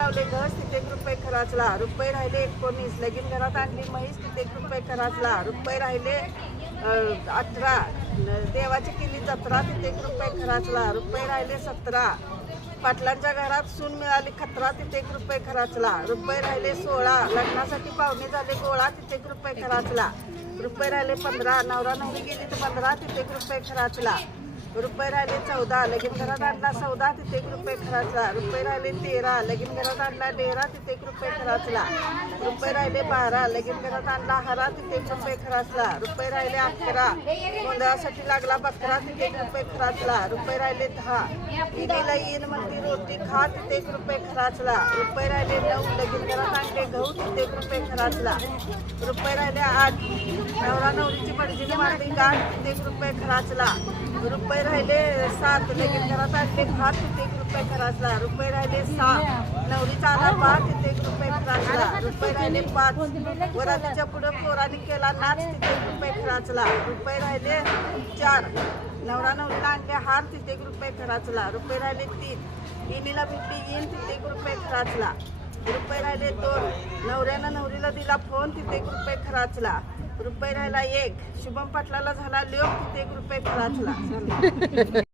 लावले घस तिथे रुपये खराचला रुपये राहिले 19 लगीन घरात आणली म्हैस तिथे रुपये खराचला रुपये राहिले 18 देवाची केली जत्रा तिथे रुपये खराचला रुपये राहिले 17 पाटलांच्या घरात सून मिळाली खतरा तिथे रुपये खराचला रुपये राहिले 16 लग्नासाठी पाहुणे झाले गोळा तिथे रुपये खराचला रुपये राहिले 15 नवरा नवरी गेली तर 15 तिथे रुपये खराचला रुपये राहिले 14 लगीन घरात आणला सौदा तिथे रुपये खराचला रुपये राहिले 13 लगीन घरात आणला डेरा तिथे रुपये खराचला रुपये राहिले 12 लगीन घरात आणला हरा तिथे रुपये खराचला रुपये राहिले 11 गोंधळासाठी लागला बकरा तिथे रुपये खराचला रुपये राहिले 10 ईदीला येईन म्हणती रोटी खा तिथे रुपये खराचला रुपये राहिले 9 लगीन घरात आणले गहू तिथे रुपये खराचला रुपये राहिले 8 नवरा नवरीची बडजीने मारली गाठ तिथे रुपये खराचला रुपये राहिले 7 लगीन घरात आणले भात तिथे रुपये खराचला रुपये राहिले 6 नवरीचा आला भात तिथे रुपये खराचला रुपये राहिले 5 वरातीच्या पुढे पोराने केला नाच तिथे रुपये खराचला रुपये राहिले 4 नवरा नवरीला आणले हार तिथे रुपये खराचला रुपये राहिले 3 इनीला भेटली येईन तिथे रुपये खराचला रुपये राहिले 2 नवऱ्यानं नवरीला दिला फोन तिथे रुपये खराचला रुपये राहिला 1 शुभम पाटलाला झाला लोक तिथे रुपये खराचला